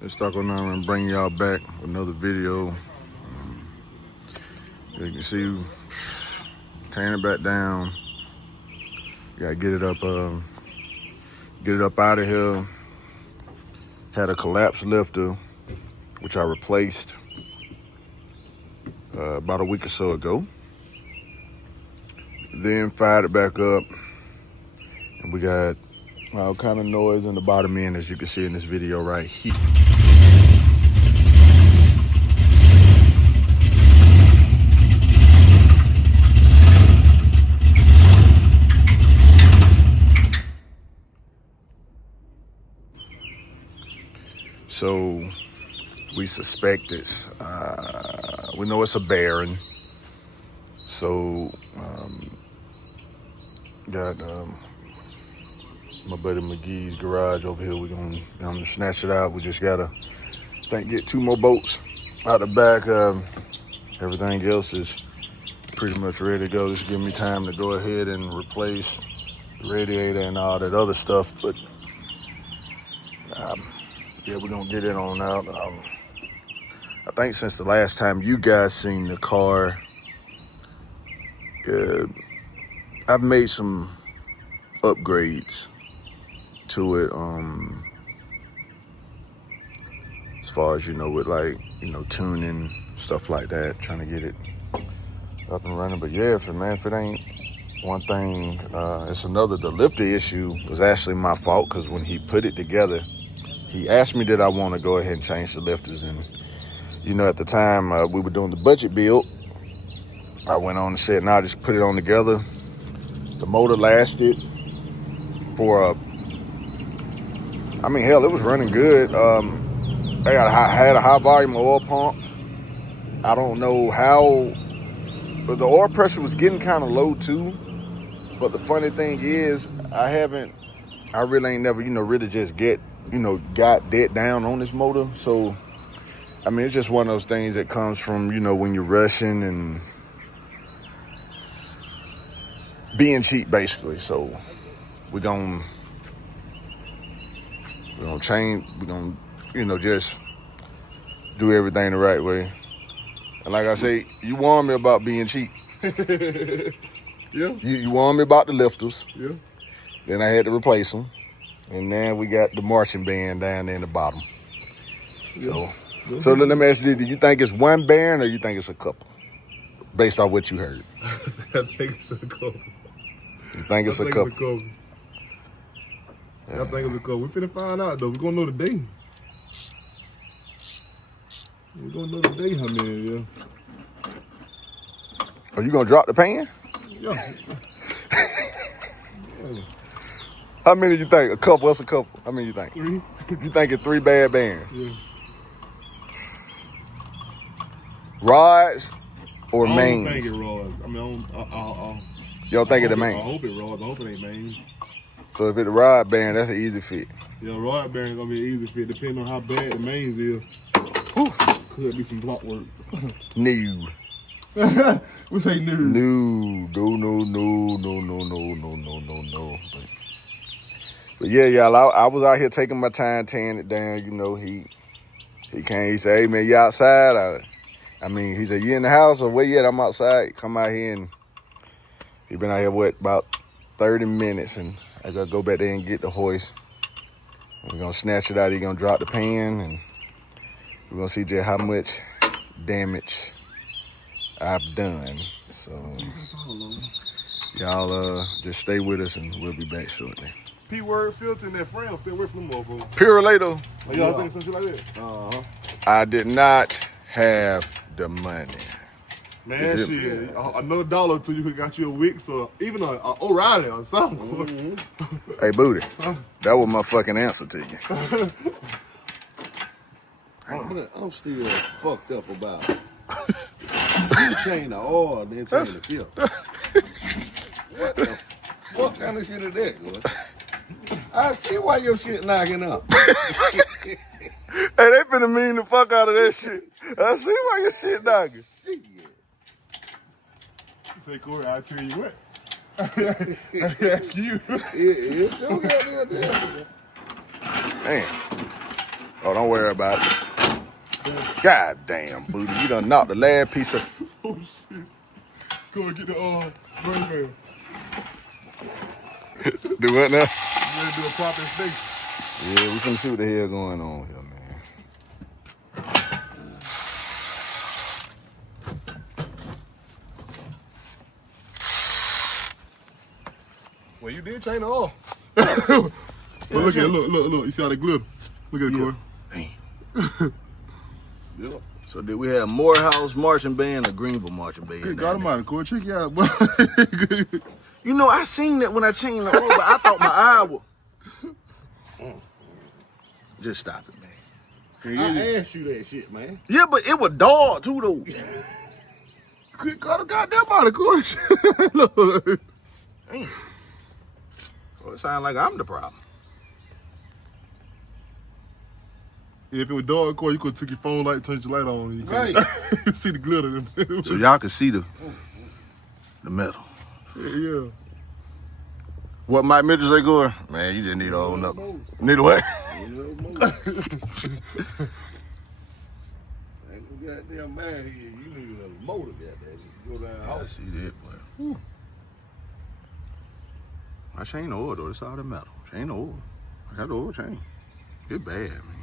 Let's start on now and bring y'all back with another video. You can see, tearing it back down. Gotta get it up out of here. Had a collapsed lifter, which I replaced about a week or so ago. Then fired it back up, and we got all kind of noise in the bottom end, as you can see in this video right here. So we suspect this. We know it's a bearing. So got my buddy McGee's garage over here. We're gonna snatch it out. We just gotta, get 2 more bolts out the back. Everything else is pretty much ready to go. Just give me time to go ahead and replace the radiator and all that other stuff. But yeah, we're gonna get it on out. I think since the last time you guys seen the car, I've made some upgrades to it. As far as, with tuning, stuff like that, trying to get it up and running. But yeah, if it ain't one thing, it's another. The lifter issue was actually my fault, because when he put it together, he asked me did I want to go ahead and change the lifters. And, at the time we were doing the budget build, I went on and said, nah, just put it on together. The motor lasted for hell, it was running good. I had a high volume oil pump. I don't know how, but the oil pressure was getting kind of low too. But the funny thing is, I really ain't never, really just got dead down on this motor. So, it's just one of those things that comes from, when you're rushing and being cheap, basically. So we're gonna change. We're gonna, just do everything the right way. And like I say, you warned me about being cheap. Yeah. You warned me about the lifters. Yeah. Then I had to replace them. And then we got the marching band down there in the bottom. Yeah. So let me ask you, do you think it's one band or you think it's a couple? Based on what you heard. I think it's a couple. You think it's a couple? Yeah. I think it's a couple. We're finna find out though. We're gonna know today. We're gonna know today how many, yeah. Are you gonna drop the pan? Yeah. How many do you think? A couple? What's a couple? How many you think? 3. You think it's 3 bad bands? Yeah. Rods or mains? mains? I don't think it rods. You don't think it's the main? I hope it rods. I hope it ain't mains. So if it's a rod band, that's an easy fit. Yeah, rod band gonna be an easy fit, depending on how bad the mains is. Whew. Could be some block work. New. We say new. No. But yeah, y'all, I was out here taking my time tearing it down. He came, he said, hey man, you outside? He said, you in the house or where you at? I'm outside. Come out here, and he been out here, about 30 minutes, and I gotta go back there and get the hoist. And we're gonna snatch it out. He's gonna drop the pan, and we're gonna see just how much damage I've done. So y'all just stay with us, and we'll be back shortly. P-word filter in that frame, stay away from them motherfuckers. Pure later. Like, y'all think some shit like that? Uh-huh. I did not have the money. Man, shit, another $1 or $2, you could got you a Wix or even a O'Reilly or something. Mm-hmm. Hey, Booty, that was my fucking answer to you. I'm still fucked up about it. You change the oil, then change the filter. What the fuck kind of shit is that, boy? I see why your shit knocking up. Hey, they finna mean the fuck out of that shit. I see why your shit knocking. Shit. Hey, Corey, I'll tell you what. That's you. It sure got me a damn. Man. Oh, don't worry about it. God damn, Booty. You done knocked the last piece of... Oh, shit. Go and get the brain mail. Do what now? You ready to do a proper steak? Yeah, we finna see what the hell going on here, man. Well, you did change the oil. But look at it. Look. You see how they glitter? Look at it, Corey. Damn. Yep. So did we have Morehouse marching band or Greenville marching band? Good God Almighty, Corey. Check you out, boy. You know, I seen that when I changed the oil, but I thought my eye would... Just stop it, man. I asked you that shit, man. Yeah, but it was dark, too, though. Good God, goddamn body, Corey. Look. Damn. So it sounds like I'm the problem. Yeah, if it was dark, Corey, you could have took your phone light, turned your light on. You Right. see the glitter. So y'all can see the metal. Yeah. What Mike Mitchell say, Corey? Man, you just need a whole nother. Need a what? Ain't no goddamn man here. You need a motor, goddamn. You go down the I house. see that, boy. I changed the oil, though. It's all the metal. Change the oil. I got the oil change. It's bad, man.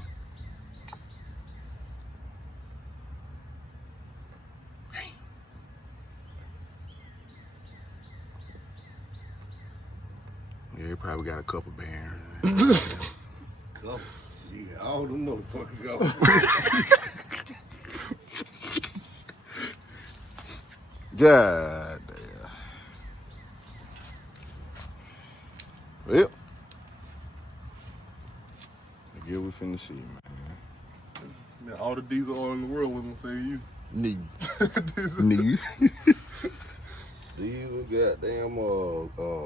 Yeah, you probably got a couple bears. Couple. Yeah, all them motherfuckers go. God damn. Well, I guess we finna see, man. Man, all the diesel oil in the world wasn't gonna save you. Need. Need. These are goddamn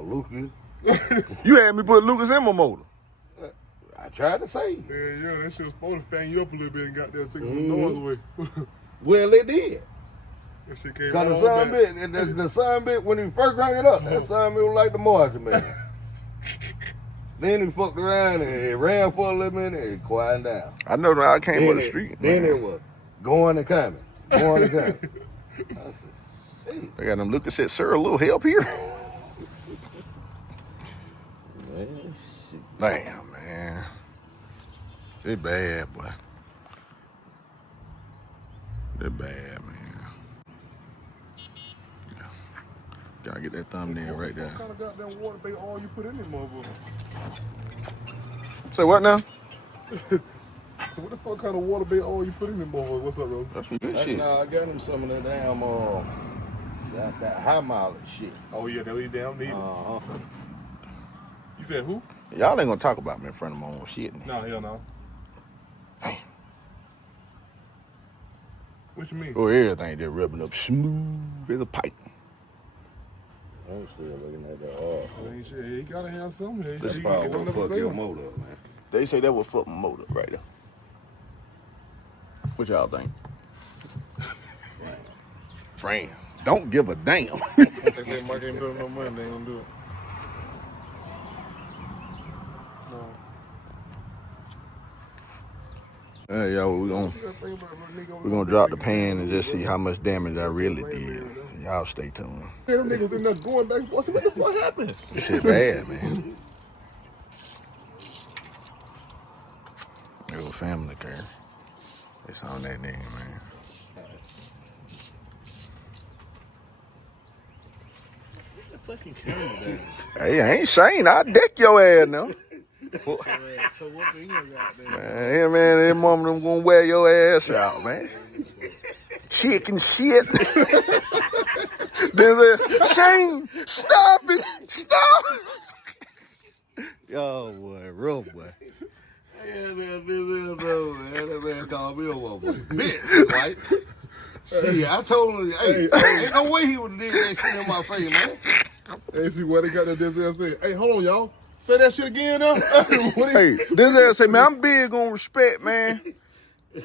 Lucas. You had me put Lucas in my motor. I tried to say. Yeah, that shit was supposed to fan you up a little bit and got there and took some noise away. Well, they did. That shit came Cause all the son back. bit, the son bit when he first rang it up, that son bit was like the margin man. Then he fucked around and it ran for a little minute and it quieted down. I know that I came Then up the it- street. Then man. it was going and coming, going and coming. I said, shit, They got them Lucas said, sir, a little help here. man, shit. Damn, man. They bad, boy. They're bad, man. Yeah. Gotta get that thumbnail right there. What kind of goddamn water bait oil you put in this motherfucker? Say what now? So what the fuck kind of water bait oil you put in this motherfucker? What's up, bro? That's some good shit. Nah, I got him some of that damn that high mileage shit. Oh yeah, that was damn neat. Uh-huh. You said who? Y'all ain't gonna talk about me in front of my own shit. Now. No, hell no. Damn. What you mean? Oh, everything just rubbing up smooth as a pipe. I'm still looking at that oil. Ain't shit. You gotta have something. Hey, That's you probably don't what never fuck say your them. motor up, man. They say that would fuck my motor right there. What y'all think? Friend, don't give a damn. They say Mike ain't put up no money, they ain't gonna do it. No. Hey, yo, we're gonna drop the pan and just see how much damage I really did. Y'all stay tuned. Hey, them niggas in there going back. What the fuck happened? This shit bad, man. It was family care. It's on that name, man. Fucking camera down. Hey, I ain't Shane. I'll deck your ass now. So what the hell got there? Man, yeah, man, that mama them gonna wear your ass out, man. Chicken shit. Then say, Shane, stop it. Stop. Yo, boy, real boy. Yeah, man, that man called me a motherfucker. Bitch, right? See, I told him, hey, ain't no way he would have did that shit in my face, man. Hey, see what they got that this ass say. Hey, hold on, y'all. Say that shit again now. Hey, this ass say, man, I'm big on respect, man.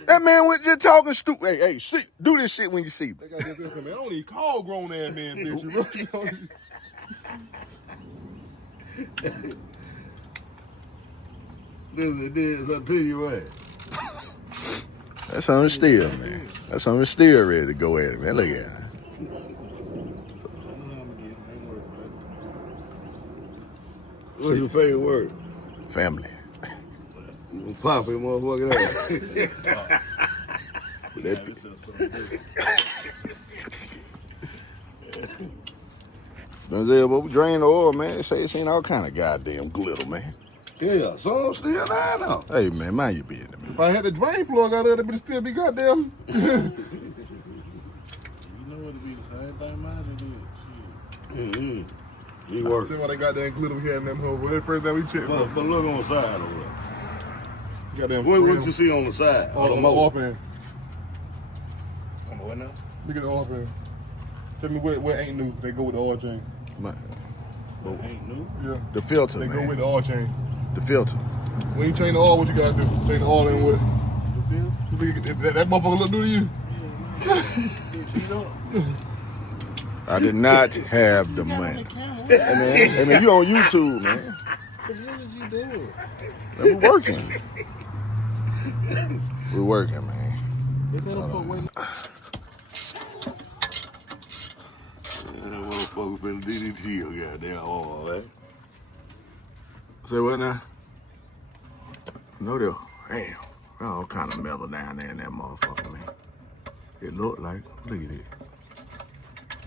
That man was just talking stupid. Hey, see, do this shit when you see me. They got this ass say, man, I don't even call grown ass man, bitch. You really don't. This is up to you, right? That's on the steel, man. That's on the steel ready to go at it, man. Look at it. What's your favorite word? Family. You pop it, motherfucker. Denzel, but we drain the oil, man. They say it's seen all kind of goddamn glitter, man. Yeah, so I'm still lying now. Hey, man, mind your business, man. If I had the drain plug out there, it'd still be goddamn. You know what it be the same thing mine do. Mm-hmm. You See work. why they goddamn glitter we had in them hoes. Well, that first time we checked. But look on the side over there. Goddamn What friend. you see on the side? On the off end. On the what now? Look at the off end. Tell me what ain't new. They go with the oil change. Man, Ain't new. Yeah. the filter, They man. go with the oil change. The filter. When you change the oil, what you gotta do? Change the oil in with. The feels? That motherfucker look new to you? I did not have the money. Hey, man, you on YouTube, man. What the hell is you doing? Man, we working. We working, man. Is that a fuck waiting? Motherfucker finna DDT your goddamn oil, man. Say what now? No, there. Damn. All kind of metal down there in that motherfucker, man. It look like. Look at it.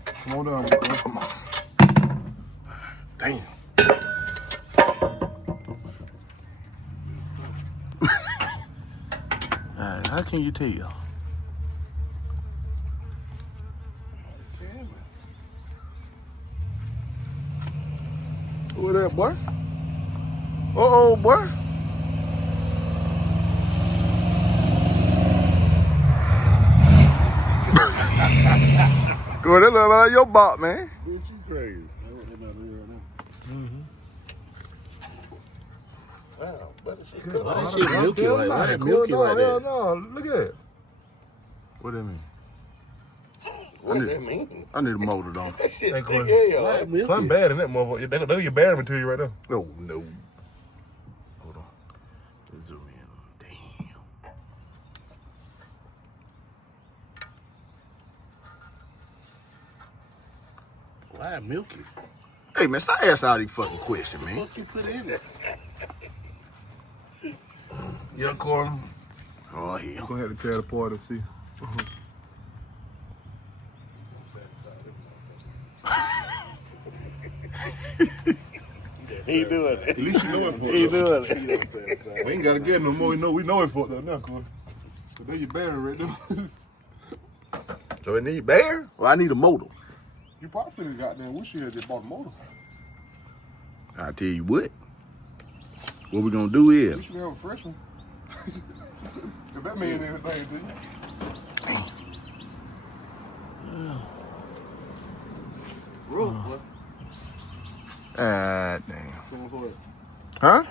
Come on down, bro. Come on. Damn. How can you tell? Who that, boy? Uh-oh, boy. Girl, that look like your bot, man. Bitch, you crazy. Wow, but it's Why why that shit milky like why that milky like that? No, look at that. What that mean? What does that mean? I need a motor, don't I? That shit Hey, thick Corey. as hell. Why milky? Something bad in that motherfucker. That's your bearing material right there. No, no. Hold on. Let's zoom in. Damn. Why milky? Hey, man, stop asking all these fucking questions, man. What you put in it? Yeah, Corey. Oh, hell. Go ahead and tear it apart and see. He doing it. At least you know it for He it. doing it. We ain't gotta get no more. We know it for it now, Corey. So there your bearing right there. So it need bear? Well, I need a motor. You probably finna goddamn wish you had just bought a motor. I tell you what. What we gonna do is, You should have a fresh one. If that mean anything to you. Rope, what? damn. Going for it. Huh?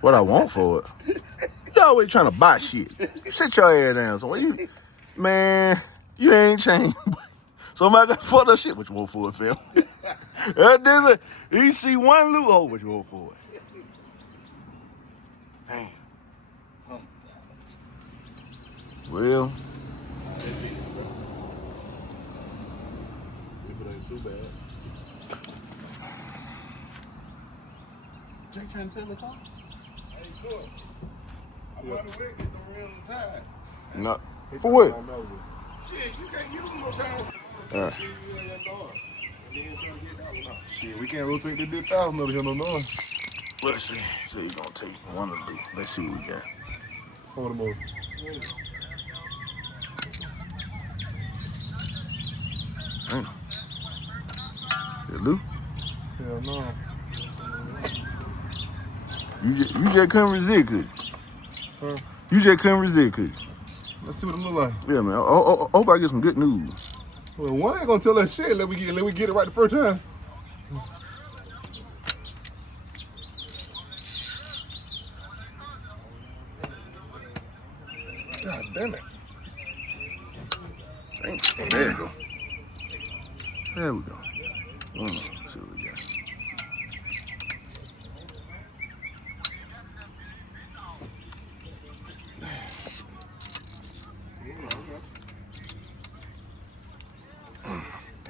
What I want for it? You always trying to buy shit. Sit your ass down. So when you, man, you ain't changed. So I got for that shit. What you want for it, Phil? You see one loophole. What you want for it? Damn. Well, If it ain't too bad. Jake trying to sell the car? Hey, good. I'm out of way, get the real time. no. For what? Shit, you can't use no time. Alright. Shit, we can't rotate this big 1,000 over here no more. Let's see. So you're gonna take one of these. Let's see what we got. Hold them over. Damn. Lou? Hell no. You just couldn't resist, could you? Huh? You just couldn't resist, could you? Let's see what it look like. Yeah, man. I hope I get some good news. Well, one ain't gonna tell that shit. Let we get it right the first time. God damn it. There you go. There we go. See what we got.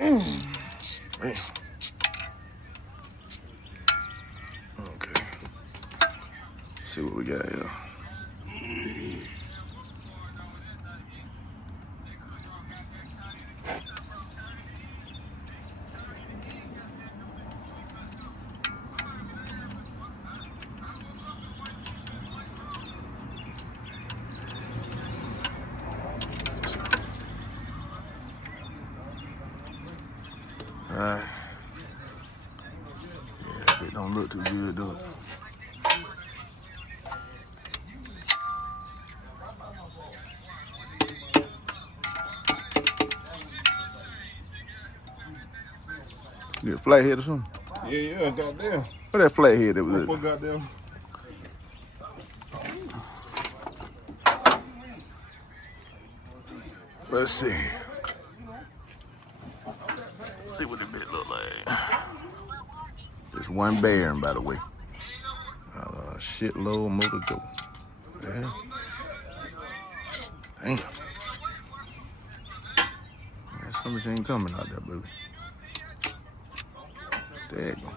Man. Okay. See what we got here. Alright. Yeah, it don't look too good, though. You a flathead or something? Yeah, goddamn. What that flathead that was? What goddamn? Let's see. See what the bit look like. Just one bearing, by the way. Shitload more to go. Yeah. Damn. Man, something ain't coming out there, baby. There you go.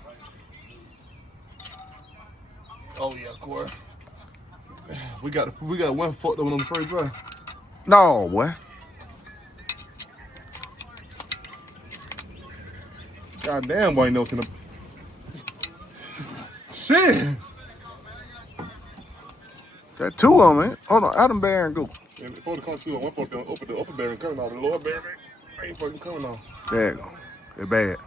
Oh yeah, Corey. We got one fucked up one on the first drive. No, boy. Goddamn, boy, ain't no seen a shit. Got two of them, man. Hold on, Adam Bear and go. And before the come to one supposed to open the upper bearing coming off. The lower bearing ain't fucking coming off. There you go. They're bad.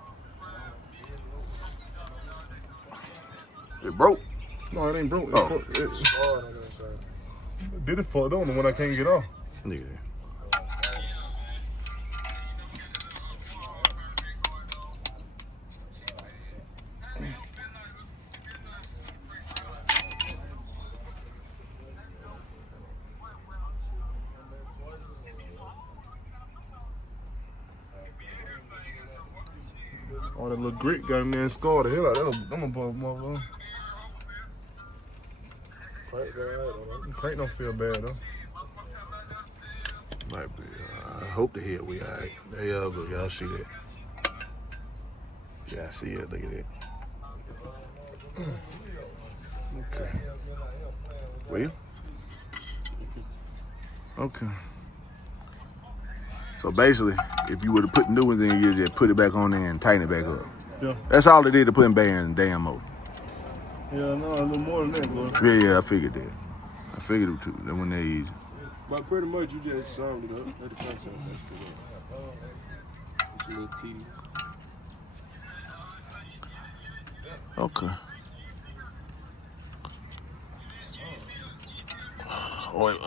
It broke. No, it ain't broke. Oh. It's hard on the inside. Did it fucked on the one I can't get off. Look at that. All that little grit got in there and scarred the hell out of that. I'm gonna motherfucker. Crank don't feel bad though. Might be. I hope the head we alright. There y'all go. Y'all see that? Yeah, I see it. Look at that. Okay. Well. Okay. So basically, if you were to put new ones in, you just put it back on there and tighten it back up. Yeah. That's all they did to put in bearings and damn motor. Yeah, no, a little more than that, boy. Yeah, I figured that. I figured it too. That when they easy. But pretty much you just served it up. That's the first time. It's a little tedious. Okay. Wait.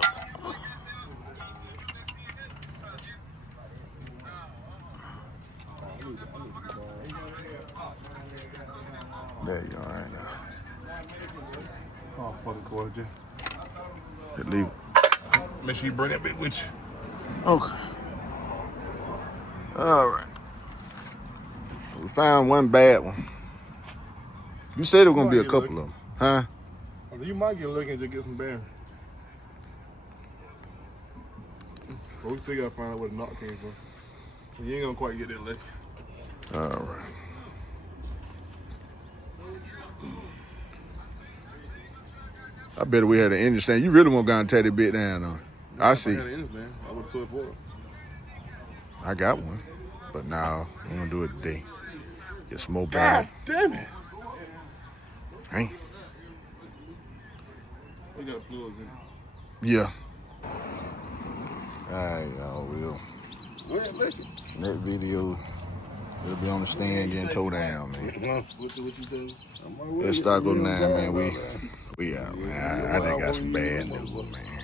There you go, right now. Oh, fucking Corey, Jay. Just leave it. Make sure you bring that bit with you. Okay. All right. We found one bad one. You said there were gonna be a couple of them, huh? You might get lucky and just get some bearing. But we still gotta find out where the knot came from. So you ain't gonna quite get that lucky. All right. I bet we had an engine stand. You really want to go and tear that bit down on. I see. If I had an engine stand, I would have tore it apart. I got one, but now we're gonna do it today. Get some more God bearing. damn it! Hey. We got plugs in. Yeah. All right, y'all. Will. That video, it'll be on the stand getting towed down, man. What you tell me? Let's start go 9, man. We out, man. I just got some bad news, man.